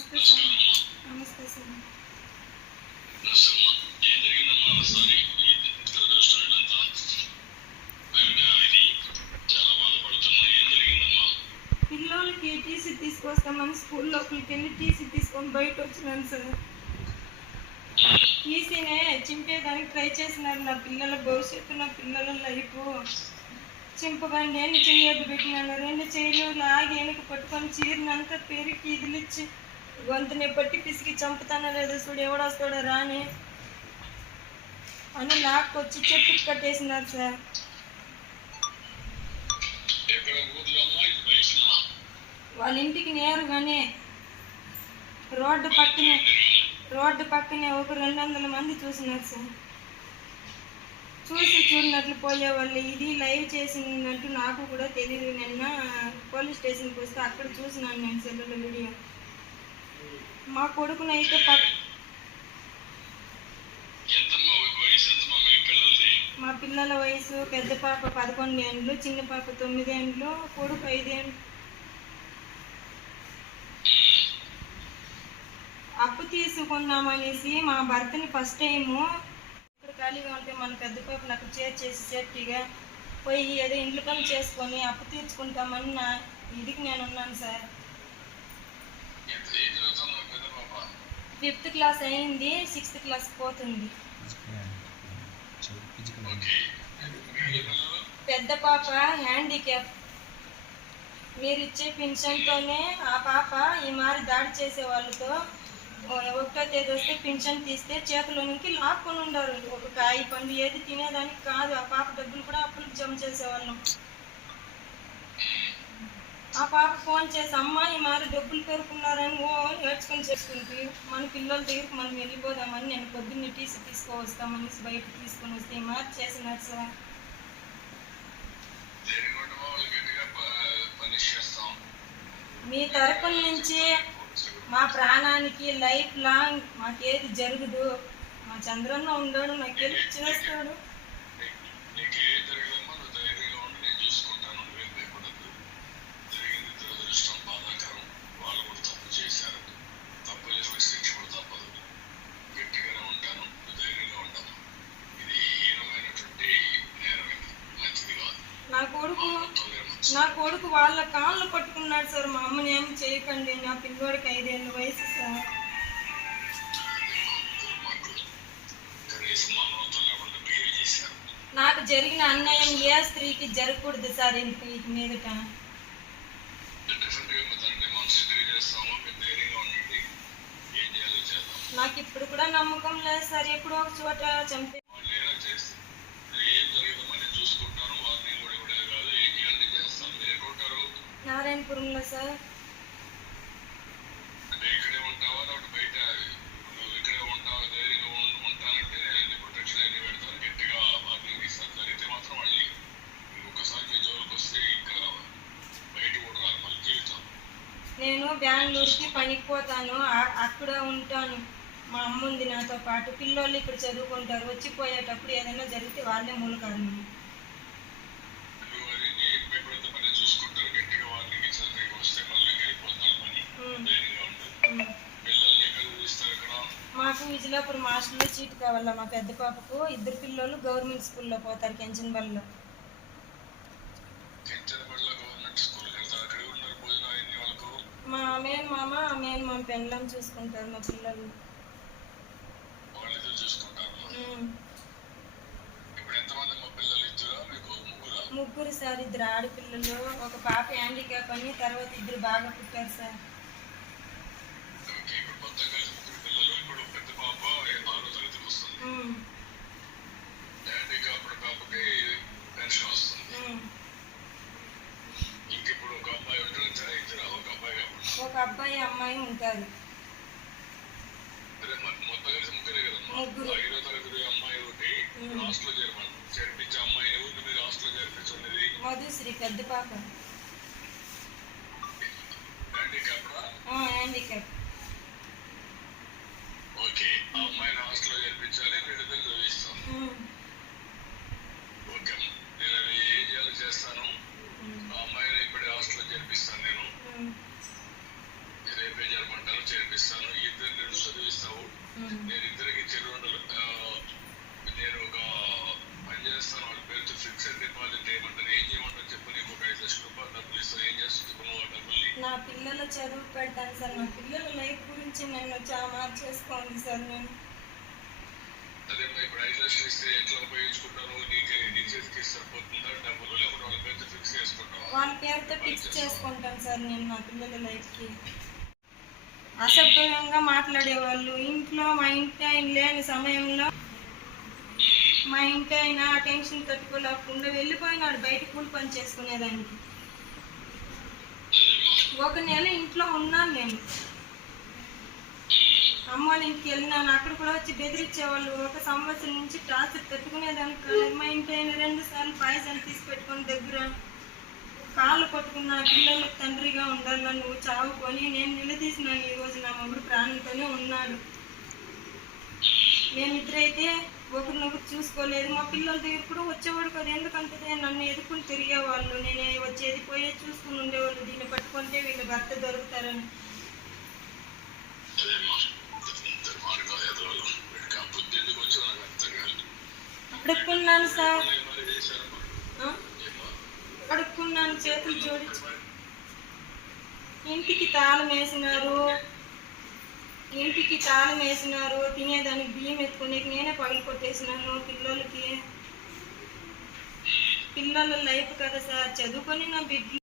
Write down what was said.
నమస్తే సార్ నమస్తే సార్ పిల్లలకి టీసీ తీసుకొస్తామని స్కూల్ లోపలికి వెళ్ళి టీసీ తీసుకొని బయట వచ్చినాను సార్. టీసీనే చింపేదానికి ట్రై చేసినారు నా పిల్లల భవిష్యత్తు నా పిల్లల లైఫ్. చింపకండి అని చేయదు పెట్టినాను రెండు చేయలు లాగి వెనుక పట్టుకొని చీరనంతా పెరిగి ఇదిలిచ్చి గొంతుని పట్టి పిసికి చంపుతానో లేదో చూడు ఎవడొస్తాడో రాని. అని లాక్కొచ్చి చెట్టుకి కట్టేసినారు సార్? వాళ్ళ ఇంటికి నేరుగానే రోడ్డు పక్కనే రోడ్డు పక్కనే ఒక రెండు వందల మంది చూసినారు సార్. చూసి చూడనట్లు పోయేవాళ్ళు ఇది లైవ్ చేసినట్టు నాకు కూడా తెలియదు. నిన్న పోలీస్ స్టేషన్కి వస్తే అక్కడ చూసినాను నేను సెల్లులో వీడియో. మా కొడుకునైతే మీ పిల్లల వయసు పెద్ద పాప పదకొండు ఏండ్లు చిన్న పాప తొమ్మిది ఏండ్లు కొడుకు ఐదేండ్లు అప్పు తీసుకున్నామనేసి మా భర్తని ఫస్ట్ టైము ఇక్కడ ఖాళీగా ఉంటే మన పెద్ద పాపను అక్కడ చేర్చేసి సేఫ్టీగా పోయి ఏదో ఇంట్లో పని చేసుకొని అప్పు తీర్చుకుంటామని నా ఇదికి నేను ఉన్నాను సార్ ఎంత ఏజ్ అవుతుందో పెద్ద పాప? ఫిఫ్త్ క్లాస్ అయింది సిక్స్త్ క్లాస్ పోతుంది. పెద్ద పాప హ్యాండిక్యాప్. మీరు ఇచ్చే పింఛన్తోనే ఆ పాప ఈ మారి దాడి చేసే వాళ్ళతో ఒకటో తేదీ వస్తే పింఛన్ తీస్తే చేతిలోనికి లాక్కొని ఉండరు. ఒక కాయ పండు ఏది తినేదానికి కాదు ఆ పాప డబ్బులు కూడా అప్పులు జమ చేసేవాళ్ళం. ఆ పాప ఫోన్ చేసి అమ్మ ఈ మారి డబ్బులు పెరుకున్నారని ఓ నేర్చుకొని చేసుకుంటూ మన పిల్లల దగ్గరికి మనం వెళ్ళిపోదామని నేను పొద్దున్నే టీసీ తీసుకువస్తామని బయట తీసుకొని వస్తే ఈ మారి చేసినారు సార్. మీ తరపున నుంచి మా ప్రాణానికి లైఫ్ లాంగ్ మాకేది జరగదు. మా చంద్రన్న ఉండడు నాకు హెల్ప్ చేస్తాడు నీకు- నీకు ఏం జరిగిందమ్మా? నువ్వు ధైర్యంగా ఉండు. నేను చూసుకుంటాను. నువ్వేం భయపడద్దు. జరిగింది దురదృష్టం, బాధాకరం. వాళ్ళు కూడా తప్పు చేశారు. తప్పు చేసిన శిక్ష కూడా తప్పదు. గట్టిగానే ఉంటాను. నువ్వు ధైర్యంగా ఉండమ్మా. ఇది హీనమైనటువంటి నేరం ఇది. మంచిది కాదు. నా కొడుకు మొత్తం నేరం. నా కొడుకు వాళ్ళ కాళ్ళు పట్టుకున్నాడు సార్. మా అమ్మని ఏం చేయకండి. నా పిల్లోడికి ఐదేళ్ళ వయసు సార్. నాకు జరిగిన అన్యాయం ఏ స్త్రీకి జరగకూడదు సార్ ఇంక మీదట. నాకు ఇప్పుడు కూడా నమ్మకం లేదు సార్. ఎప్పుడో ఒక చోట చంపే వాళ్ళు ఏదో చేస్తే ఏం జరిగిందమ్మా నేను చూసుకుంటాను వార్నింగ్ కూడా ఇవ్వడే కాదు ఏం చేయాలి చేస్తాను మీరు ఎక్కడ ఉంటారు నారాయణపురంలో సార్ అంటే ఇక్కడే ఉంటావా లేకపోతే బయట నువ్వు ఇక్కడే ఉంటావా ధైర్యంగా ఉం- ఉంటానంటే నేను ప్రొటెక్షన్ అన్ని పెడతాను గట్టిగా వార్నింగ్ ఇస్తాను జరిగితే మాత్రం మళ్ళీ ఇంకొకసారి మీ జోలికి వస్తే ఇంకా బయట కూడా రాదు మళ్ళీ జీవితం. నేను బెంగళూరుకి పనికి పోతాను. అక్కడ ఉంటాను. మా అమ్మ ఉంది నాతో పాటు. పిల్లోళ్ళు ఇక్కడ చదువుకుంటారు. వచ్చిపోయేటప్పుడు ఏదైనా జరిగితే వాళ్ళే మూల విజయలాపురం హాస్టల్లో సీట్ కావాలా? మా పెద్ద పాపకు ఇద్దరు పిల్లలు గవర్నమెంట్ స్కూల్లో పోతారు కెంచన్బల్లో మా మేన్ మామ మేన్ మామ పెండ్లం చూసుకుంటారు మా పిల్లలు. ముగ్గురు? సార్ ఇద్దరు ఆడపిల్లలు. ఒక పాప హ్యాండిక్యాప్ అని తర్వాత ఇద్దరు బాగా పుట్టారు సార్. తరగతికి వస్తుంది ఉమ్, డాడీ అప్పుడు పాపకి పెన్షన్ వస్తుంది. ఉమ్. ఇంక ఇప్పుడు ఒక అమ్మాయి ఉంటారు ఇద్దరు ఒక అబ్బాయి కాబట్టి. ఒక అబ్బాయి అమ్మాయి ఉంటారు అదే మొ- మొత్తం కలిసి ముగ్గురే కదమ్మా ముగ్గురు. ఐదో తరగతి అమ్మాయి ఒకటి ఉమ్. హాస్టల్లో చేరమని చేర్పించే అమ్మాయి ఎవరిని మీరు హాస్టల్లో చేర్పించున్నది మధుశ్రీ పెద్ద పాప. హ్యాండిక్యాప్. నేను ఇద్దరికి చెల్లుండలు నేను ఒక పని చేస్తాను వాళ్ళ పేరుతో ఫిక్స్డ్ డిపాజిట్ చేయమంటాను ఏం చేయమంటారు చెప్పు నీకు. ఒక ఐదు లక్షల రూపాయలు డబ్బులు ఇస్తాను ఏం చేస్తుంది నువ్వు నా పిల్లల చదువు పెట్టాను సార్. నా పిల్లల లైఫ్ గురించి నేను చాలా చేసుకోండి సార్ నేను. అదే ఇప్పుడు ఐదు లక్షలు ఇస్తే ఎట్లా ఉపయోగించుకుంటాను నీకే నీ చేతికి డబ్బులు? లేకపోతే వాళ్ళ పేరుతో ఫిక్స్ చేసుకుంటావా? వాళ్ళ పేరుతో ఫిక్స్ చేసుకుంటాను సార్ నేను నా పిల్లల లైఫ్కి. అసభ్యంగా మాట్లాడేవాళ్ళు. ఇంట్లో మా ఇంటి ఆయన లేని సమయంలో మా ఇంటి ఆయన టెన్షన్ తట్టుకోలేకుండా వెళ్ళిపోయినాడు. బయట కూలి పని చేసుకునేదానికి ఒక నెల ఇంట్లో ఉన్నాను నేను. అమ్మ వాళ్ళ ఇంటికి వెళ్ళినాను. అక్కడ కూడా వచ్చి బెదిరించేవాళ్ళు. ఒక సంవత్సరం నుంచి టార్చర్ పెట్టుకునేదానికి మా ఇంటి ఆయన రెండు సార్లు పాయసాన్ని తీసి పెట్టుకొని దగ్గర కాళ్ళు పట్టుకున్న పిల్లలకు తండ్రిగా ఉండాలని నువ్వు చావుకొని నేను నిలదీసినాను. ఈ రోజు నా మొగుడు ప్రాణంతోనే ఉన్నాడు. మేమిద్దరైతే ఒకరినొకరు చూసుకోలేదు. మా పిల్లల దగ్గర వచ్చేవాడు కదా. ఎందుకంటే నన్ను ఎదుర్కొని తిరిగేవాళ్ళు. నేను వచ్చేది పోయే చూసుకుని ఉండేవాళ్ళు. దీన్ని పట్టుకుంటే వీళ్ళు భర్త దొరుకుతారని. అదేమ్మా సార్? అడుక్కున్నాను చేతులు జోడించి. ఇంటికి తాళం వేసినారు. ఇంటికి తాళం వేసినారు. తినేదానికి బియ్యం ఎత్తుకునే నేనే పగలు కొట్టేసినాను పిల్లలకి. పిల్లల లైఫ్ కదా సార్. చదువుకొని నా బిడ్డ